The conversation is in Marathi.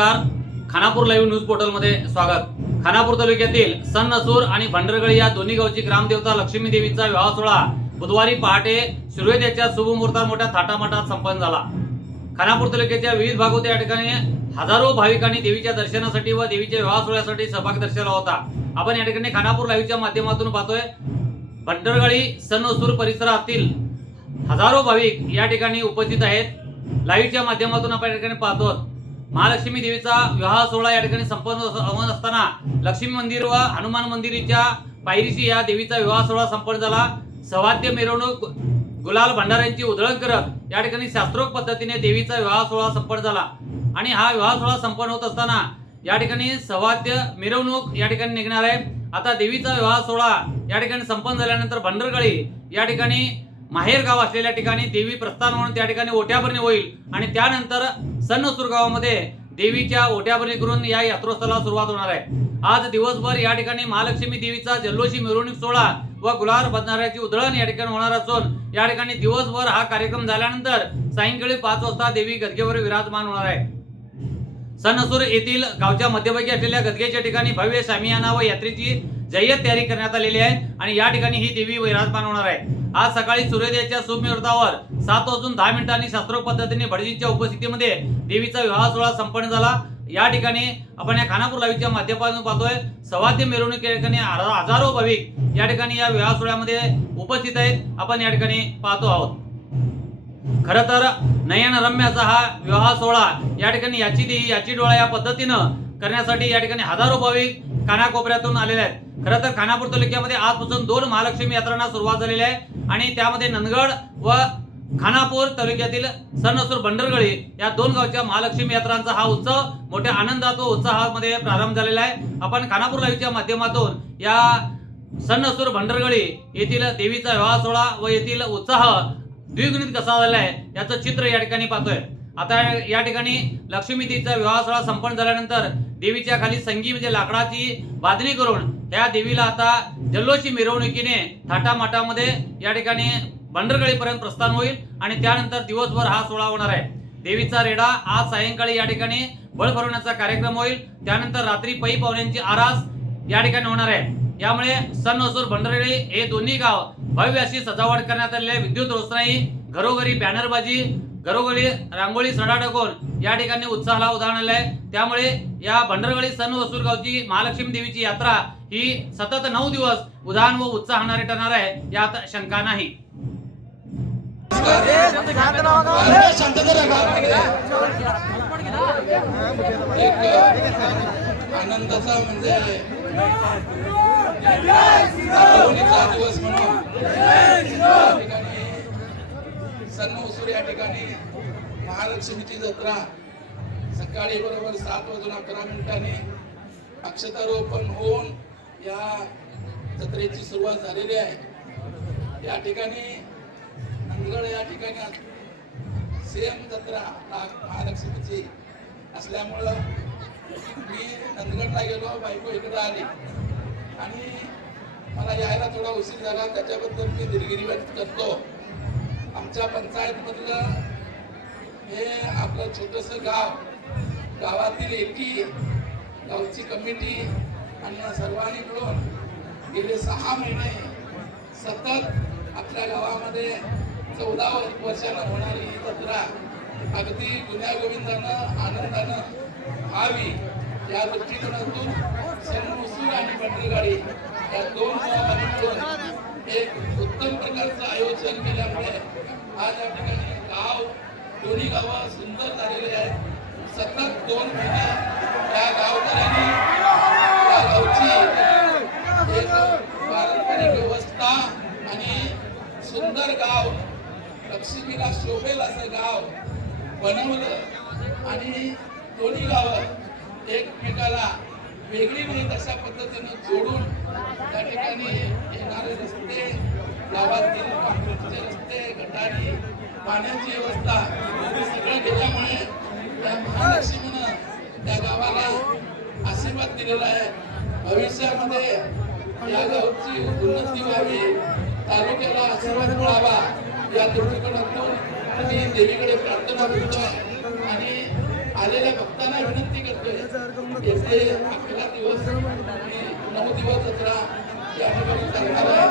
नमस्कार. खानापूर लाईव्ह न्यूज पोर्टलमध्ये स्वागत. खानापूर तालुक्यातील सन्नसूर आणि भंडरगळी या दोन्ही गावची ग्रामदेवता लक्ष्मी देवीचा विवाह सोहळा बुधवारी पहाटे सूर्योदयाच्या शुभमुहूर्तात मोठ्या थाटामाटात संपन्न झाला. खानापूर तालुक्याच्या विविध भागात या ठिकाणी हजारो भाविकांनी देवीच्या दर्शनासाठी व देवीच्या विवाह सोहळ्यासाठी सहभाग दर्शवला होता. आपण या ठिकाणी खानापूर लाईव्हच्या माध्यमातून पाहतोय भंडरगळी सन्नसूर परिसरातील हजारो भाविक या ठिकाणी उपस्थित आहेत. लाईव्हच्या माध्यमातून आपण या ठिकाणी पाहतो महालक्ष्मी देवीचा विवाह सोहळा या ठिकाणी संपन्न होत असताना लक्ष्मी मंदिर व हनुमान मंदिरीच्या पायरीशी या देवीचा विवाह सोहळा संपन्न झाला. सवाद्य मिरवणूक गुलाल भंडाऱ्यांची उधळण करत या ठिकाणी शास्त्रोक्त पद्धतीने देवीचा विवाह सोहळा संपन्न झाला. आणि हा विवाह सोहळा संपन्न होत असताना या ठिकाणी सवाद्य मिरवणूक या ठिकाणी निघणार आहे. आता देवीचा विवाह सोहळा या ठिकाणी संपन्न झाल्यानंतर भंडरगळी या ठिकाणी माहेरगाव असलेल्या ठिकाणी देवी प्रस्थान म्हणून त्या ठिकाणी ओट्याभरणी होईल. आणि त्यानंतर सन्नसूर गावामध्ये देवीच्या ओट्याभरणी करून या यात्रोत्सवाला सुरुवात होणार आहे. आज दिवसभर या ठिकाणी महालक्ष्मी देवीचा जल्लोषी मिरवणूक सोहळा व गुलाल बदनाऱ्याची उधळण या ठिकाणी होणार असून या ठिकाणी दिवसभर हा कार्यक्रम झाल्यानंतर सायंकाळी पाच वाजता देवी गदगेवर विराजमान होणार आहे. सणसूर येथील गावच्या मध्यभागी असलेल्या गदगेच्या ठिकाणी भव्य शामियाना व यात्रेची जय्यत तयारी करण्यात आलेली आहे आणि या ठिकाणी ही देवी विराजमान होणार आहे. आज सकाळी सूर्योदयाच्या सुमुहूर्तावर सात वाजून दहा मिनिटांनी शास्त्रोक्त पद्धतीने भटजींच्या उपस्थितीमध्ये देवीचा विवाह सोहळा संपन्न झाला. या ठिकाणी आपण या खानापूर लाईव्हच्या माध्यमातून पाहतोय सवाद्य मिरवणूक या ठिकाणी हजारो भाविक या ठिकाणी या विवाह सोहळ्यामध्ये उपस्थित आहेत. आपण या ठिकाणी पाहतो आहोत. खर तर नयन रम्याचा हा विवाह सोहळा या ठिकाणी याची देही याची डोळा या पद्धतीनं करण्यासाठी या ठिकाणी हजारो भाविक कानाकोपऱ्यातून आलेले आहेत. खरं तर खानापूर तालुक्यामध्ये आजपासून दोन महालक्ष्मी यात्रांना सुरुवात झालेली आहे. आणि त्यामध्ये नंदगड व खानापूर तालुक्यातील सणसूर बंडरगळी या दोन गावच्या महालक्ष्मी यात्रांचा हा उत्सव मोठ्या आनंदात व उत्साहामध्ये प्रारंभ झालेला आहे. आपण खानापूर लाईव्हच्या माध्यमातून या सणसूर भंडरगळी येथील देवीचा विवाह सोहळा व येथील उत्साह द्विगुणित कसा झाला आहे याचं चित्र या ठिकाणी पाहतोय. आता या ठिकाणी लक्ष्मी देवीचा विवाह सोहळा संपन्न झाल्यानंतर देवीच्या खाली संगी म्हणजे लाकडाची बांधणी करून ह्या देवीला आता जल्लोषी मिरवणुकीने थाटामाटामध्ये या ठिकाणी भंडरगळीपर्यंत प्रस्थान होईल आणि त्यानंतर दिवसभर हा सोहळा होणार आहे. देवीचा रेडा आज सायंकाळी या ठिकाणी बळ भरवण्याचा कार्यक्रम होईल. त्यानंतर रात्री पै पाहुण्यांची आरास या ठिकाणी होणार आहे. यामुळे सण असूर भंडरगळी हे दोन्ही गाव भव्य अशी सजावट करण्यात आलेली आहे. विद्युत रोषणाई घरोघरी बॅनरबाजी घरोघरी रांगोळी सडा टाकून या ठिकाणी उत्साहाला उदाहरण आलं आहे त्यामुळे या भंडारगळी सण वसूर गावची महालक्ष्मी देवीची यात्रा ही सतत नऊ दिवस उदाहरण व उत्साहणारी ठरणार आहे. यात शंका नाही. आनंदाचा म्हणजे दिवस म्हणून या या ठिकाणी महालक्ष्मीची जत्रा सकाळी बरोबर सात वाजून अकरा मिनिटांनी अक्षतारोपण होऊन या जत्रेची सुरुवात झालेली आहे. या ठिकाणी नंदगड या ठिकाणी सेम जत्रा महालक्ष्मीची असल्यामुळं मी नंदगडला गेलो बायको इकडं आली. आणि मला यायला थोडा उशीर झाला त्याच्याबद्दल मी दिलगिरी व्यक्त करतो. आमच्या पंचायतमधलं हे आपलं छोटंसं गाव गावातील एकी गावची कमिटी आणि या सर्वांनी मिळून गेले सहा महिने सतत आपल्या गावामध्ये चौदा वर्षानं होणारी ही जत्रा अगदी गुण्यागोविंदानं आनंदानं व्हावी या दृष्टिकोनातून सणउसूर आणि पंढरगाडी या दोन गावांनी मिळून एक उत्तम प्रकारचं आयोजन केल्यामुळे आज या ठिकाणी गाव दोन्ही गावं सुंदर झालेले आहेत. सतत दोन महिने या गावकऱ्यांनी या गावची एक पारंपरिक व्यवस्था आणि सुंदर गाव लक्ष्मीला शोभेल असं गाव बनवलं आणि दोन्ही गावं एकमेकाला वेगळी म्हणत अशा पद्धतीनं जोडून त्या ठिकाणी येणारे रस्ते गावातील काँक्रीटचे रस्ते गटारी पाण्याची व्यवस्था हे सगळं केल्यामुळे त्या महालक्ष्मीनं त्या गावाला आशीर्वाद दिलेला आहे. भविष्यामध्ये या गावची उन्नती व्हावी तालुक्याला आशीर्वाद मिळावा या दृष्टिकोनातून मी देवीकडे प्रार्थना करतो आणि आलेल्या भक्तांना विनंती करतोय येथे आपला दिवस आणि नऊ दिवस जत्रा संध्याकाळी